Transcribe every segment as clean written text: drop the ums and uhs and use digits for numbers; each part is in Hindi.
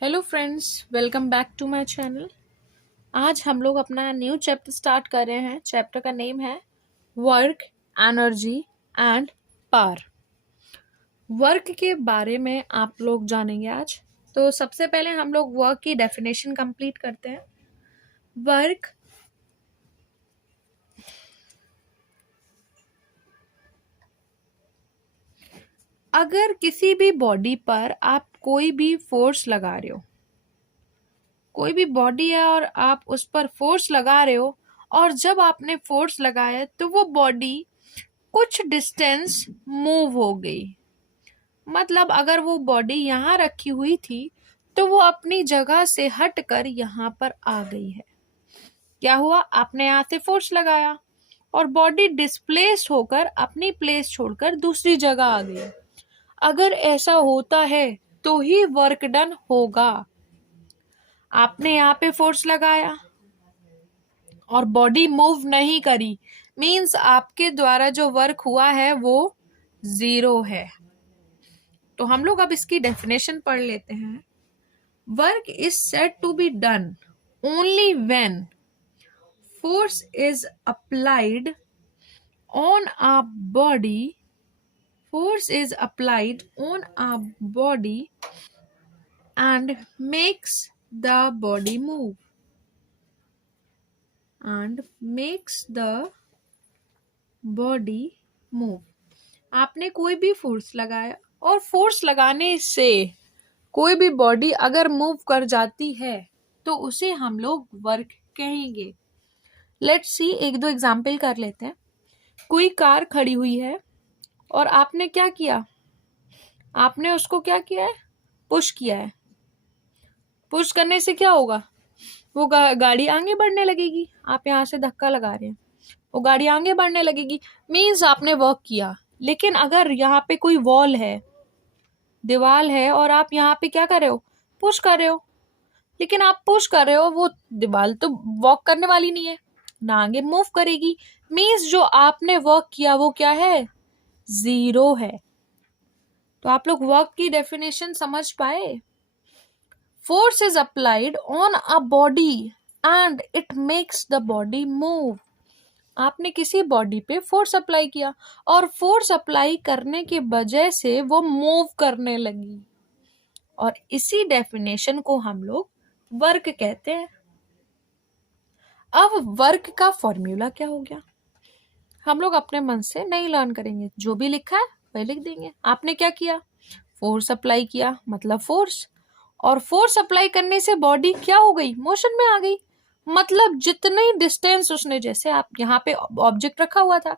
Hello friends, welcome back to my channel. आज हम लोग अपना न्यू चैप्टर स्टार्ट कर रहे हैं। चैप्टर का नेम है work, energy and power. Work के बारे में आप लोग जानेंगे आज। तो सबसे पहले हम लोग वर्क की डेफिनेशन कंप्लीट करते हैं। वर्क अगर किसी भी बॉडी पर आप कोई भी फोर्स लगा रहे हो, कोई भी बॉडी है और आप उस पर फोर्स लगा रहे हो, और जब आपने फोर्स लगाया तो वो बॉडी कुछ डिस्टेंस मूव हो गई। मतलब अगर वो बॉडी यहाँ रखी हुई थी तो वो अपनी जगह से हटकर यहाँ पर आ गई है। क्या हुआ? आपने यहाँ से फोर्स लगाया और बॉडी डिस्प्लेस होकर अपनी प्लेस छोड़कर दूसरी जगह आ गई। अगर ऐसा होता है तो ही वर्क डन होगा। आपने यहाँ पे फोर्स लगाया और बॉडी मूव नहीं करी, मीन्स आपके द्वारा जो वर्क हुआ है वो 0 है। तो हम लोग अब इसकी डेफिनेशन पढ़ लेते हैं। Work is said to be done only when force is applied on a body, force is applied on a body and makes the body move आपने कोई भी फोर्स लगाया और फोर्स लगाने से कोई भी बॉडी अगर मूव कर जाती है तो उसे हम लोग वर्क कहेंगे। लेट्स सी, एक दो एग्जाम्पल कर लेते हैं। कोई कार खड़ी हुई है और आपने क्या किया? आपने उसको क्या किया है? पुश किया है। पुश करने से क्या होगा? वो गाड़ी आगे बढ़ने लगेगी। आप यहाँ से धक्का लगा रहे हैं, वो गाड़ी आगे बढ़ने लगेगी, मीन्स आपने वर्क किया। लेकिन अगर यहाँ पे कोई वॉल है, दीवार है, और आप यहाँ पे क्या कर रहे हो? पुश कर रहे हो। लेकिन आप पुश कर रहे हो, वो दीवार तो वॉक करने वाली नहीं है, ना आगे मूव करेगी। मीन्स जो आपने वर्क किया वो क्या है? 0 है। तो आप लोग वर्क की डेफिनेशन समझ पाए? Force is applied on a body and it makes the body move. आपने किसी बॉडी पे फोर्स अप्लाई किया और फोर्स अप्लाई करने के वजह से वो मूव करने लगी, और इसी डेफिनेशन को हम लोग वर्क कहते हैं। अब वर्क का फॉर्मूला क्या हो गया? हम लोग अपने मन से नहीं लर्न करेंगे, जो भी लिखा है वही लिख देंगे। आपने क्या किया? फोर्स अप्लाई किया, मतलब फोर्स, और फोर्स अप्लाई करने से बॉडी क्या हो गई? मोशन में आ गई। मतलब जितनी डिस्टेंस उसने, जैसे आप यहाँ पे ऑब्जेक्ट रखा हुआ था,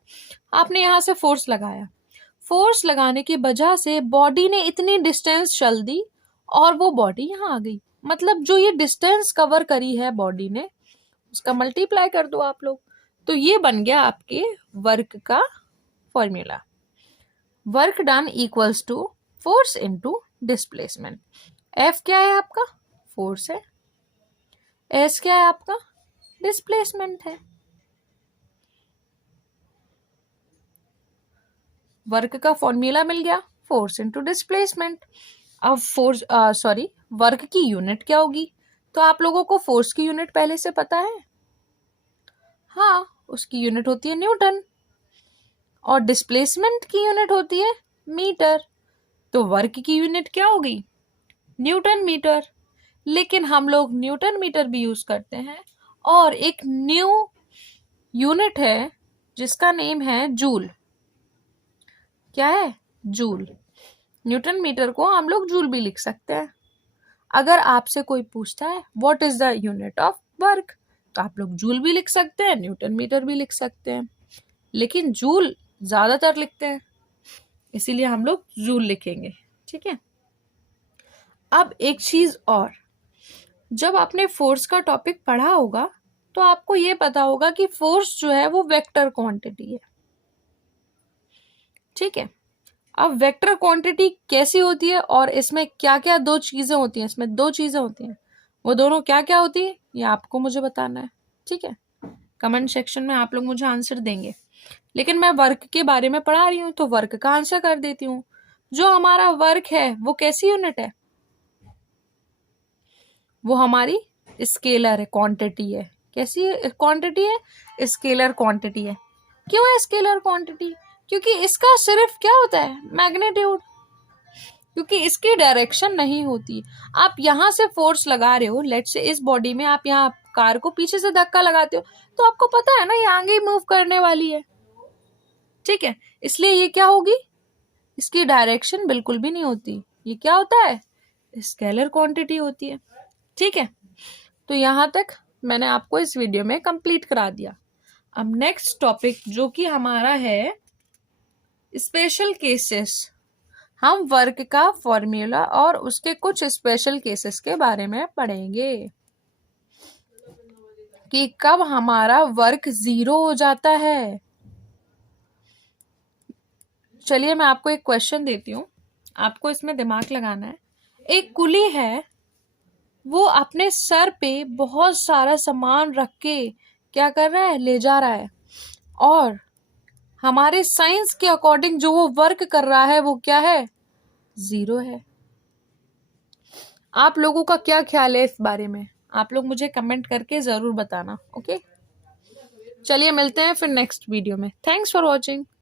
आपने यहाँ से फोर्स लगाया, फोर्स लगाने की वजह से बॉडी ने इतनी डिस्टेंस चल दी और वो बॉडी यहाँ आ गई। मतलब जो ये डिस्टेंस कवर करी है बॉडी ने, उसका मल्टीप्लाई कर दो आप लोग, तो ये बन गया आपके वर्क का formula. Work done equals to force into displacement. F क्या है आपका? फोर्स है। एस क्या है आपका? डिस्प्लेसमेंट है। वर्क का फॉर्मूला मिल गया, फोर्स इनटू डिस्प्लेसमेंट। अब फोर्स वर्क की यूनिट क्या होगी? तो आप लोगों को फोर्स की यूनिट पहले से पता है। हाँ, उसकी यूनिट होती है न्यूटन, और डिस्प्लेसमेंट की यूनिट होती है मीटर। तो वर्क की यूनिट क्या होगी? Newton metre. लेकिन हम लोग न्यूटन मीटर भी यूज करते हैं, और एक न्यू यूनिट है जिसका नेम है जूल। क्या है? जूल। न्यूटन मीटर को हम लोग जूल भी लिख सकते हैं। अगर आपसे कोई पूछता है what is the unit of work, तो आप लोग जूल भी लिख सकते हैं, न्यूटन मीटर भी लिख सकते हैं, लेकिन जूल ज्यादातर लिखते हैं, इसीलिए हम लोग जूल लिखेंगे। ठीक है। अब एक चीज और, जब आपने फोर्स का टॉपिक पढ़ा होगा तो आपको ये पता होगा कि फोर्स जो है वो वेक्टर क्वांटिटी है। ठीक है। अब वेक्टर क्वांटिटी कैसी होती है और इसमें क्या क्या दो चीजें होती हैं? इसमें दो चीजें होती हैं, वो दोनों क्या क्या होती है ये आपको मुझे बताना है। ठीक है, कमेंट सेक्शन में आप लोग मुझे आंसर देंगे। लेकिन मैं वर्क के बारे में पढ़ा रही हूँ तो वर्क का आंसर कर देती हूँ। जो हमारा वर्क है वो कैसी यूनिट है? वो हमारी स्केलर है, क्वांटिटी है। कैसी क्वांटिटी है? स्केलर क्वांटिटी है। क्यों है स्केलर क्वांटिटी? क्योंकि इसका सिर्फ क्या होता है? मैग्नीट्यूड। क्योंकि इसकी डायरेक्शन नहीं होती। आप यहाँ से फोर्स लगा रहे हो, लेट्स से इस बॉडी में आप यहाँ कार को पीछे से धक्का लगाते हो, तो आपको पता है ना ये आगे मूव करने वाली है, ठीक है। इसलिए ये क्या होगी? इसकी डायरेक्शन बिल्कुल भी नहीं होती। ये क्या होता है? स्केलर क्वांटिटी होती है, ठीक है। तो यहाँ तक मैंने आपको इस वीडियो में कंप्लीट करा दिया। अब नेक्स्ट टॉपिक जो कि हमारा है स्पेशल केसेस। हम वर्क का फॉर्मूला और उसके कुछ स्पेशल केसेस के बारे में पढ़ेंगे कि कब हमारा वर्क 0 हो जाता है। चलिए मैं आपको एक क्वेश्चन देती हूँ, आपको इसमें दिमाग लगाना है। एक कुली है, वो अपने सर पे बहुत सारा सामान रख के क्या कर रहा है? ले जा रहा है। और हमारे साइंस के अकॉर्डिंग जो वो वर्क कर रहा है वो क्या है? 0 है। आप लोगों का क्या ख्याल है इस बारे में? आप लोग मुझे कमेंट करके जरूर बताना, ओके। चलिए मिलते हैं फिर नेक्स्ट वीडियो में। Thanks for watching.